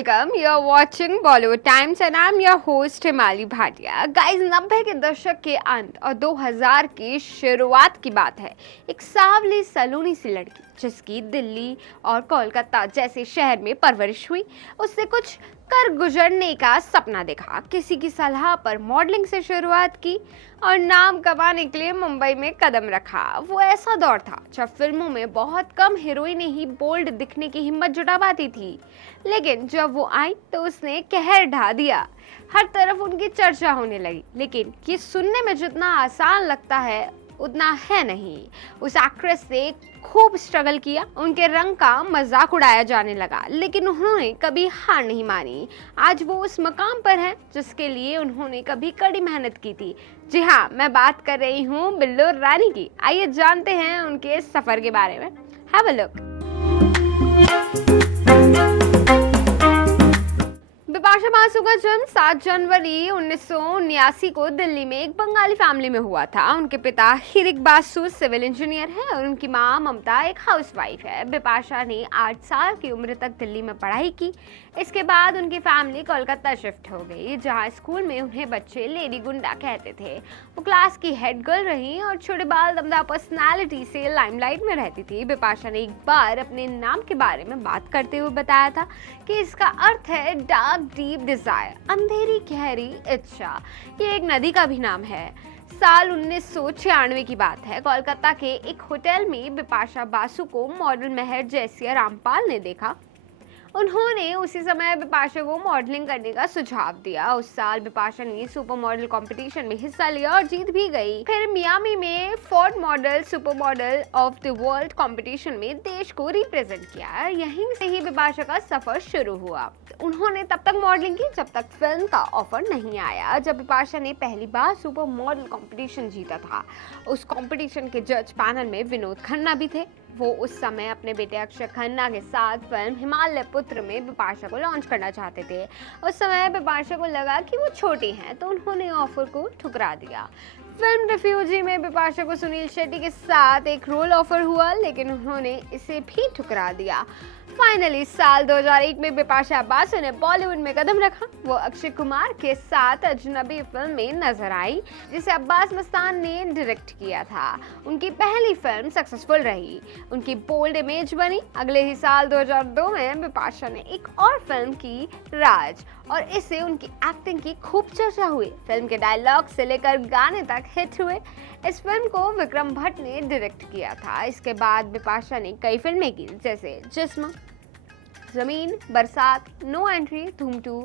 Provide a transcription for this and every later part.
welcome. You're watching Bollywood Times and I'm your host हिमाली Bhatia. Guys, 90 के दशक के अंत और 2000 की शुरुआत की बात है. एक सावली सलोनी सी लड़की जिसकी दिल्ली और कोलकाता जैसे शहर में परवरिश हुई, उससे कुछ कर गुजरने का सपना देखा. किसी की सलाह पर मॉडलिंग से शुरुआत की और नाम कमाने के लिए मुंबई में कदम रखा. वो ऐसा दौर था जब फिल्मों में बहुत कम हीरोइनें ही बोल्ड दिखने की हिम्मत जुटा पाती थी, लेकिन जब वो आई तो उसने कहर ढा दिया. हर तरफ उनकी चर्चा होने लगी, लेकिन ये सुनने में जितना आसान लगता है उतना है नहीं. उस एक्ट्रेस से खूब स्ट्रगल किया, उनके रंग का मजाक उड़ाया जाने लगा, लेकिन उन्होंने कभी हार नहीं मानी. आज वो उस मकाम पर हैं जिसके लिए उन्होंने कभी कड़ी मेहनत की थी. जी हाँ, मैं बात कर रही हूँ बिल्लू रानी की. आइए जानते हैं उनके सफर के बारे में. Have a look. Bipasha Basu का जन्म 7 जनवरी 1979 को दिल्ली में एक बंगाली फैमिली में हुआ था. उनके पिता हिरिक बासु सिविल इंजीनियर हैं और उनकी मां ममता एक हाउसवाइफ है. बिपाशा ने 8 साल की उम्र तक दिल्ली में पढ़ाई की. इसके बाद उनकी फैमिली कोलकाता शिफ्ट हो गई, जहां स्कूल में उन्हें बच्चे लेडी गुंडा कहते थे. वो क्लास की हेड गर्ल रही और छोटे बाल दमदार पर्सनालिटी से लाइमलाइट में रहती थी. बिपाशा ने एक बार अपने नाम के बारे में बात करते हुए बताया था कि इसका अर्थ है डार्क डीप डिजायर, अंधेरी गहरी इच्छा. ये एक नदी का भी नाम है. साल 1996 की बात है. कोलकाता के एक होटल में बिपाशा बासु को मॉडल मेहर जैसिया रामपाल ने देखा. उन्होंने उसी समय बिपाशा को मॉडलिंग करने का सुझाव दिया. उस साल बिपाशा ने सुपर मॉडल कंपटीशन में हिस्सा लिया और जीत भी गई. फिर मियामी में Ford model super model of the world competition में देश को रिप्रेजेंट किया. यहीं से ही बिपाशा का सफर शुरू हुआ. उन्होंने तब तक मॉडलिंग की जब तक फिल्म का ऑफर नहीं आया. जब बिपाशा ने पहली बार सुपर मॉडल कंपटीशन जीता था, उस कंपटीशन के जज पैनल में विनोद खन्ना भी थे. वो उस समय अपने बेटे अक्षय खन्ना के साथ फिल्म हिमालय पुत्र में बिपाशा को लॉन्च करना चाहते थे. उस समय बिपाशा को लगा कि वो छोटी हैं, तो उन्होंने ऑफर को ठुकरा दिया. फिल्म रिफ्यूजी में बिपाशा को सुनील शेट्टी के साथ एक रोल ऑफर हुआ, लेकिन उन्होंने इसे भी ठुकरा दिया. फाइनली साल 2001 में बिपाशा बासु ने बॉलीवुड में कदम रखा. वो अक्षय कुमार के साथ अजनबी फिल्म में नजर आई, जिसे अब्बास मस्तान ने डायरेक्ट किया था. उनकी पहली फिल्म सक्सेसफुल रही, उनकी बोल्ड इमेज बनी. अगले ही साल 2002 में बिपाशा ने एक और फिल्म की, राज, और इससे उनकी एक्टिंग की खूब चर्चा हुई. फिल्म के डायलॉग से लेकर गाने तक हिट हुए. इस फिल्म को विक्रम भट्ट ने डायरेक्ट किया था. इसके बाद बिपाशा ने कई फिल्में की, जैसे जिस्म, जमीन, बरसात, नो एंट्री, धूम 2,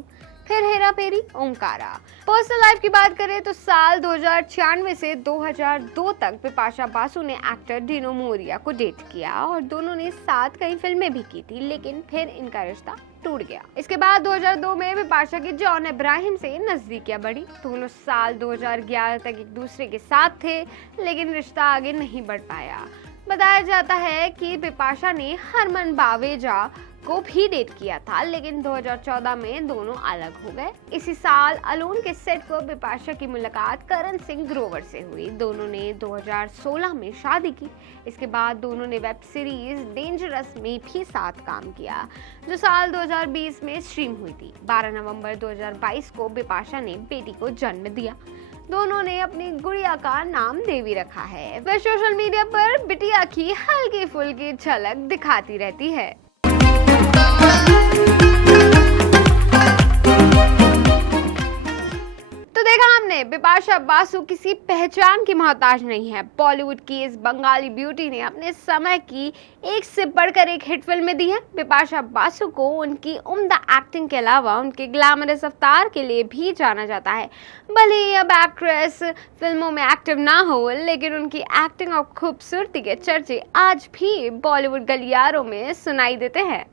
फिर हेरा फेरी, ओमकारा. पर्सनल लाइफ की बात करें तो साल 2096 से 2002 तक बिपाशा बासु ने एक्टर डिनो मोरिया को डेट किया और दोनों ने साथ कई फिल्में भी की थी, लेकिन फिर इनका रिश्ता टूट गया. इसके बाद 2002 में बिपाशा की जॉन इब्राहिम से नजदीकियां बढ़ी. दोनों साल 2011 तक एक दूसरे के साथ थे, लेकिन रिश्ता आगे नहीं बढ़ पाया. बताया जाता है कि बिपाशा ने हरमन बावेजा को भी डेट किया था, लेकिन 2014 में दोनों अलग हो गए. इसी साल अलोन के सेट पर बिपाशा की मुलाकात करण सिंह ग्रोवर से हुई. दोनों ने 2016 में शादी की. इसके बाद दोनों ने वेब सीरीज डेंजरस में भी साथ काम किया, जो साल 2020 में स्ट्रीम हुई थी. 12 नवंबर 2022 को बिपाशा ने बेटी को जन्म दिया. दोनों ने अपनी गुड़िया का नाम देवी रखा है. वह सोशल मीडिया पर बिटिया की हल्की फुल्की झलक दिखाती रहती है. तो देखा हमने, बिपाशा बासु किसी पहचान की मोहताज नहीं है. बॉलीवुड की इस बंगाली ब्यूटी ने अपने समय की एक से बढ़कर एक हिट फिल्में दी है. बिपाशा बासु को उनकी उम्दा एक्टिंग के अलावा उनके ग्लैमरस अवतार के लिए भी जाना जाता है. भले ही अब एक्ट्रेस फिल्मों में एक्टिव ना हो, लेकिन उनकी एक्टिंग और खूबसूरती के चर्चे आज भी बॉलीवुड गलियारों में सुनाई देते हैं.